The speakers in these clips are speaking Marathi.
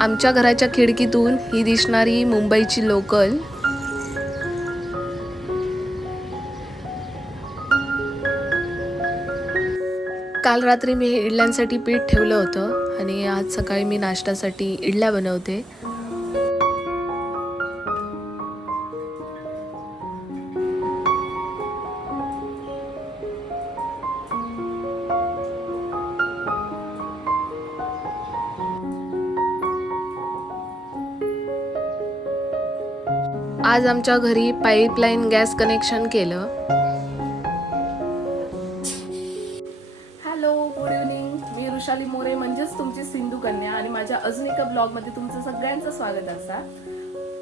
आमच्या घराच्या खिडकीतून ही दिसणारी मुंबईची लोकल. काल रात्री मी इडल्यांसाठी पीठ ठेवलं होतं आणि आज सकाळी मी नाश्त्यासाठी इडल्या बनवते. आज आमच्या घरी पाईपलाईन गॅस कनेक्शन केलं. हॅलो गुड इव्हनिंग मी ऋषाली मोरे म्हणजेच तुमची सिंधू कन्या आणि माझ्या अजून एका ब्लॉगमध्ये तुमचं सगळ्यांचं स्वागत असा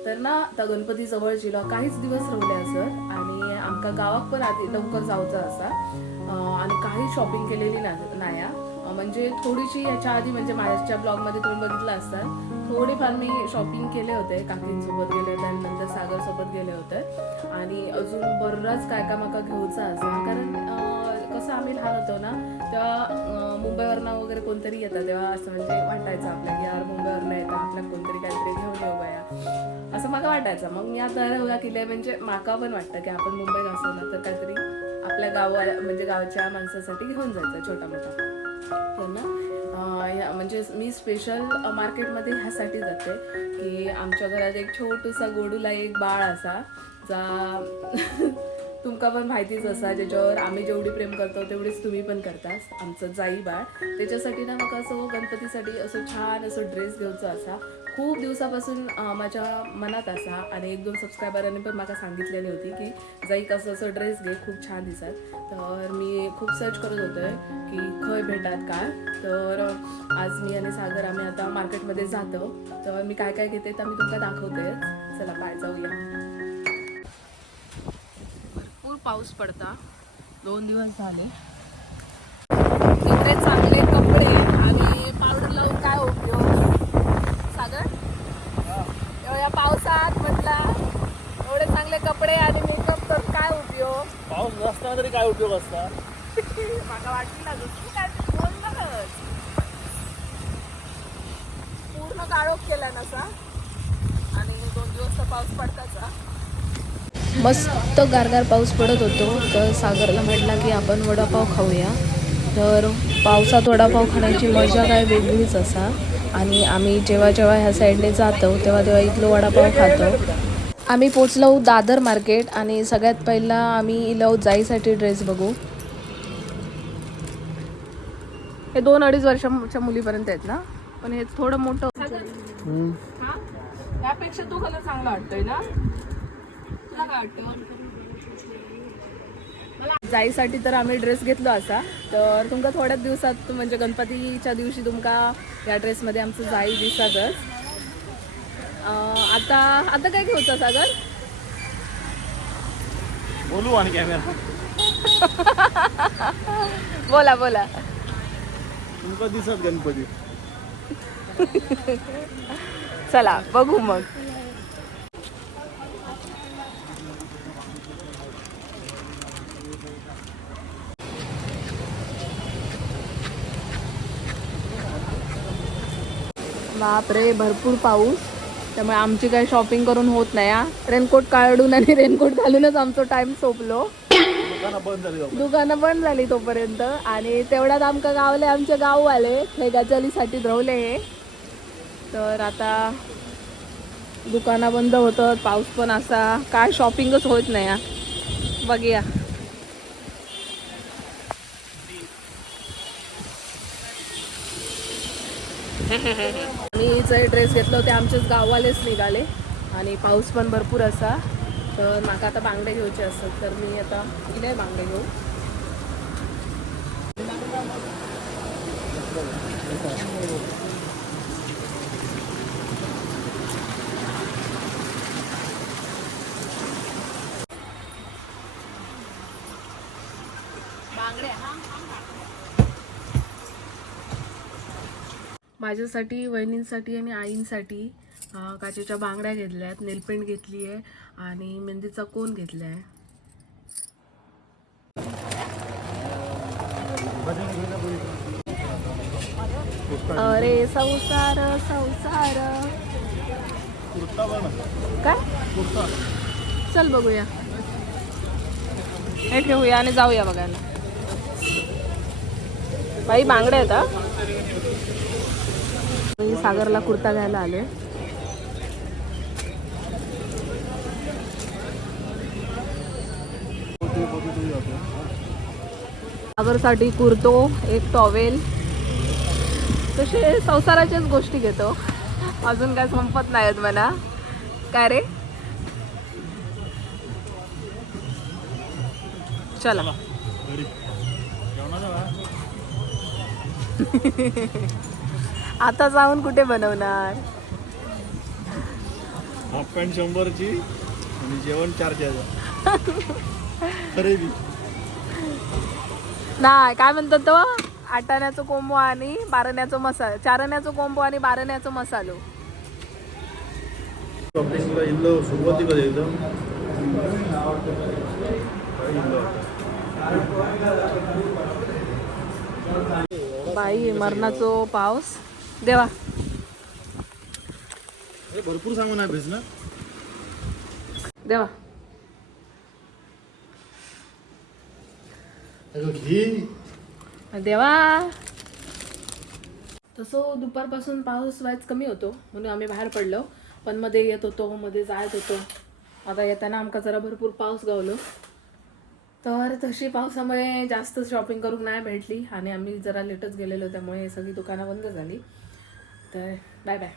तर ना आता गणपती जवळ चिलो काहीच दिवस राहिले असत आणि आमका गावात पण आधी लवकर जाऊचं असा. आणि काही शॉपिंग केलेली ना म्हणजे थोडीशी याच्या आधी म्हणजे माझ्या ब्लॉगमध्ये तुम्ही बघितलं असतात थोडेफार मी शॉपिंग केले होते काकींसोबत गेले होते आणि नंतर सागर सोबत गेले होते. आणि अजून बरंच काय काय माका घेऊचा असा कारण कसं आम्ही लहान होतो ना तेव्हा मुंबईवरनं वगैरे कोणतरी येतात तेव्हा असं म्हणजे वाटायचं आपल्या की यार मुंबईवरनं येतं आपल्याला कोणतरी काहीतरी घेऊन येऊ बया. असं मला वाटायचं. मग मी आता एवढा केलंय म्हणजे माका पण वाटतं की आपण मुंबईत असलो ना तर काहीतरी आपल्या गावा म्हणजे गावच्या माणसासाठी घेऊन जायचं छोटा मोठा तर हो ना? ह्या म्हणजे मी स्पेशल मार्केटमध्ये ह्यासाठी जाते. की आमच्या घरात एक छोटूसा गोडूला एक बाळ असा जा तुमका पण माहितीच असा ज्याच्यावर आम्ही जेवढी प्रेम करतो तेवढीच तुम्ही पण करतास आमचं जाई बाळ. त्याच्यासाठी ना म्हाका असं गणपतीसाठी असं छान असं ड्रेस घेवचा असा. खूप दिवसापासून माझ्या मनात असा आणि एक दोन सबस्क्रायबरांनी पण मला सांगितलेली होती की जाई कसं असं ड्रेस घे खूप छान दिसत. तर मी खूप सर्च करत होतोय की खय भेटात काय? तर आज मी आणि सागर आम्ही आता मार्केटमध्ये जातो. तर मी काय काय घेते तर मी तुमका दाखवते चला बाय जाऊया. पाऊस पडता. दोन दिवस झाले. इकडे चांगले कपडे आणि पावडर लावून काय उपयोग? सागर? एवढ्या पावसात म्हटला एवढे चांगले कपडे आणि मेकअप करून काय उपयोग? पाऊस नसताना तरी काय उपयोग असता? मला वाटली दुसरी काय ते बोल ना खरंच. पूर्ण काळोख केला नसा. आणि दोन दिवस तर पाऊस पडताचा मस्त गारगार पाऊस पडत होतो. तर सागरला म्हटला की आपण वडापाव खाऊया. तर पावसात वडापाव खाण्याची मजा काय वेगळीच असा. आणि आम्ही जेव्हा जेव्हा ह्या साईडने जातो तेव्हा तेव्हा इथलं वडापाव खातो. आम्ही पोचलो दादर मार्केट आणि सगळ्यात पहिला आम्ही इलो जाईसाठी ड्रेस बघू. हे दोन अडीच वर्षाच्या मुलीपर्यंत आहेत ना? पण हे थोडं मोठं. त्यापेक्षा तो कलर चांगला वाटतोय ना? जाईसाठी तर आम्ही ड्रेस घेतलो असा. तर तुमका थोड्याच दिवसात म्हणजे गणपतीच्या दिवशी तुमका या ड्रेसमध्ये आमचं जाई दिसतच आता आता काय घेऊचा सागर? बोलू आणि कॅमेरा बोला बोला. तुमका दिसत गणपती. चला बघू मग. बापरे भरपूर पाऊस. त्यामुळे आमची काही शॉपिंग करून होत नाही हा. रेनकोट काढून आणि रेनकोट घालूनच आमचा टाइम सोपलो. दुकानं बंद झाली जाऊ दुकानं बंद झाली तोपर्यंत. आणि तेवढ्यात आमका गावले आमचे गाववाले हे गजालीसाठी धावले हे. तर आता दुकानं बंद होतं पाऊस पण असा. काय शॉपिंगच होत नाही. बघूया. मी जे ड्रेस घेतलं ते आमचेच गाववालेच निघाले. आणि पाऊस पण भरपूर असा. तर माका आता बांगडे घेऊचे असतात. तर मी आता इले बांगडे घेऊ. बांगडे माझ्यासाठी वहिनींसाठी आणि आईंसाठी काचेच्या बांगड्या घेतल्या आहेत नेलपेंट घेतली आहे आणि मेहंदीचा कोन घेतला आहे. अरे संसार संसार. काय? चल बघूया. हे ठेवूया आणि जाऊया बघायला. बाई बांगड्या आहेत मी सागरला कुर्ता घ्यायला आले. सागरसाठी कुर्तो एक टॉवेल. तसे संसाराच्याच गोष्टी घेतो. अजून काय संपत नाहीत मला. काय रे? चला. आता जाऊन कुठे बनवणार? हाफ पॅन्ट शंभरची आणि जेवण चारशेचा खरेदी. नाही काय म्हणतात तो? आटाण्याचं कोंबो आणि बारण्याचं मसाला. चारण्याचं कोंबो आणि बारण्याचं मसालो. सुरुवातीला एकदम. बाई मरणाचो पाऊस. देवा. हे भरपूर सांगू नाही भेज ना देवा देवा. तसं दुपारपासून पाऊस व्हायच कमी होतो म्हणून आम्ही बाहेर पडलो. पण मध्ये येत होतो मध्ये जायत होतो. आता येताना आमका जरा भरपूर पाऊस गावलो. तर तशी पावसामुळे जास्त शॉपिंग करूक नाही भेटली आणि आम्ही जरा लेटच गेलेलो त्यामुळे सगळी दुकानं बंद झाली. तर बाय बाय